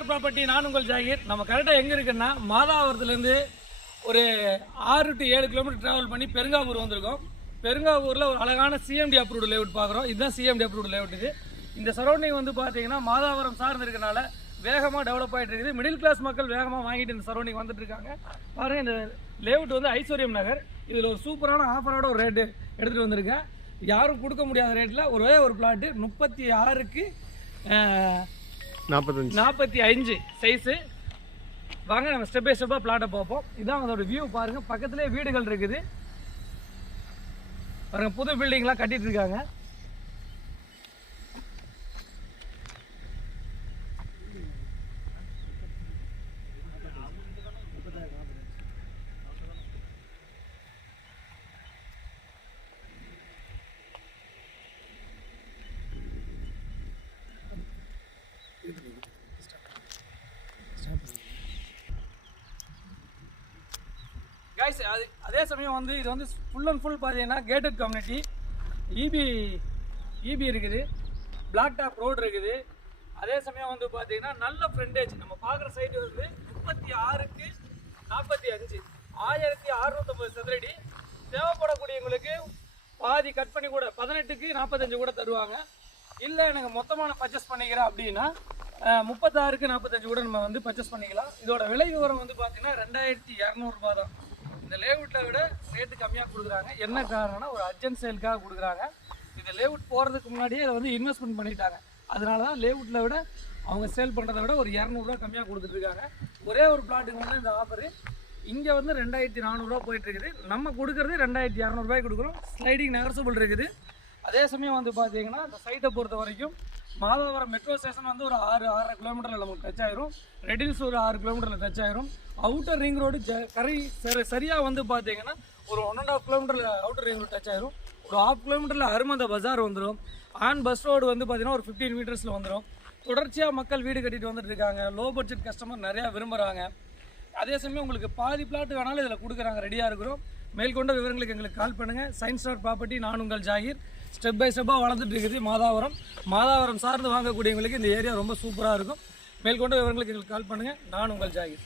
Star property நான் உங்கள் ஜாகிர். நம்ம கரெக்டாக எங்கே இருக்குன்னா மாதாவரத்துலேருந்து ஒரு 6 to 7 கிலோமீட்டர் ட்ராவல் பண்ணி பெருங்காவூர் வந்திருக்கோம். பெருங்காவூரில் ஒரு அழகான சிஎம்டி அப்ரூவ்டு லேஅவுட் பார்க்குறோம். இதுதான் சிஎம்டி அப்ரூவ்டு லேஅவுட். இது இந்த சரௌண்டிங் வந்து பார்த்தீங்கன்னா மாதாவரம் சார்ந்து இருக்கனால வேகமாக டெவலப் ஆகிட்டு இருக்குது. மிடில் கிளாஸ் மக்கள் வேகமாக வாங்கிட்டு இந்த சரௌண்டிங் வந்துட்டு இருக்காங்க. பாருங்கள், இந்த லேஅவுட் வந்து ஐஸ்வர்யம் நகர். இதில் ஒரு சூப்பரான ஆஃபரோட ஒரு ரேட்டு எடுத்துகிட்டு வந்திருக்கேன். யாரும் கொடுக்க முடியாத ரேட்டில் ஒரு பிளாட்டு 36க்கு 45 சைஸு. வாங்க நம்ம ஸ்டெப் பை ஸ்டெப்பாக பிளாட்டை பார்ப்போம். இதான் அதோட வியூ பாருங்கள். பக்கத்துலேயே வீடுகள் இருக்குது பாருங்கள். புது பில்டிங்லாம் கட்டிட்டு இருக்காங்க. கைஸ், அதே சமயம் வந்து இது வந்து ஃபுல் அண்ட் ஃபுல் பார்த்தீங்கன்னா கேட்டட் கம்யூனிட்டி. இபி இருக்குது, பிளாக் டாப் ரோடு இருக்குது. அதே சமயம் வந்து பார்த்தீங்கன்னா நல்ல ஃப்ரண்டேஜ். நம்ம பார்க்குற சைட்டு வந்து 36க்கு 45 1650 சதுரடி. தேவைப்படக்கூடியவங்களுக்கு பாதி கட் பண்ணி கூட 18க்கு 45 கூட தருவாங்க. இல்லை எனக்கு மொத்தமாக நான் பர்ச்சேஸ் பண்ணிக்கிறேன் அப்படின்னா 36க்கு 45 கூட நம்ம வந்து பர்ச்சேஸ் பண்ணிக்கலாம். இதோட விலை விவரம் வந்து பார்த்தீங்கன்னா 2200 ரூபா தான். இந்த லேஅவுட்டை விட ரேட்டு கம்மியாக கொடுக்குறாங்க. என்ன காரணம்னா ஒரு அர்ஜென்ட் சேலுக்காக கொடுக்குறாங்க. இந்த லேஅவுட் போகிறதுக்கு முன்னாடியே அதை வந்து இன்வெஸ்ட்மெண்ட் பண்ணிட்டாங்க. அதனால தான் லேஅவுட்டில் விட அவங்க சேல் பண்ணுறதை விட ஒரு 200 ரூபா கம்மியாக கொடுத்துட்ருக்காங்க. ஒரே ஒரு பிளாட்டுக்கு வந்து இந்த ஆஃபரு இங்கே வந்து 2400 ரூபா போயிட்டுருக்குது. நம்ம கொடுக்குறது 2200 ரூபாய்க்கு கொடுக்குறோம். ஸ்லைடிங் நெகர்சபிள் இருக்குது. அதே சமயம் வந்து பார்த்தீங்கன்னா இந்த சைட்டை பொறுத்த வரைக்கும் மாதாவரம் மெட்ரோ ஸ்டேஷன் வந்து ஒரு 6-6.5 கிலோமீட்டரில் நமக்கு டச் ஆயிரும். ரெடில்ஸ் ஒரு 6 கிலோமீட்டரில் டச் ஆயிரும். அவுட்டர் ரிங் ரோடு சரியாக வந்து பார்த்தீங்கன்னா ஒரு 1.5 கிலோமீட்டரில் அவுட்டர் ரிங் ரோடு டச் ஆயிரும். ஒரு 1/2 கிலோமீட்டரில் அருமந்த பஜார் வந்துடும். பஸ் ரோடு வந்து பார்த்தீங்கன்னா ஒரு 15 மீட்டர்ஸில் வந்துடும். தொடர்ச்சியாக மக்கள் வீடு கட்டிட்டு வந்துட்டு இருக்காங்க. லோ பட்ஜெட் கஸ்டமர் நிறையா விரும்புகிறாங்க. அதே சமயம் உங்களுக்கு பாதி பிளாட் வேணாலும் இதில் கொடுக்குறாங்க. ரெடியாக இருக்கிறோம். மேற்கொண்ட விவரங்களுக்கு எங்களுக்கு கால் பண்ணுங்கள். சயின்ஸ் ஸ்டார் ப்ராப்பர்ட்டி நான் உங்கள் ஜாகிர். ஸ்டெப் பை ஸ்டெப்பாக வளர்ந்துட்டு இருக்குது மாதாவரம் சார்ந்து வாங்கக்கூடியவங்களுக்கு இந்த ஏரியா ரொம்ப சூப்பராக இருக்கும். மேற்கொண்ட விவரங்களுக்கு எங்களுக்கு கால் பண்ணுங்கள். நான் உங்கள் ஜாகிர்.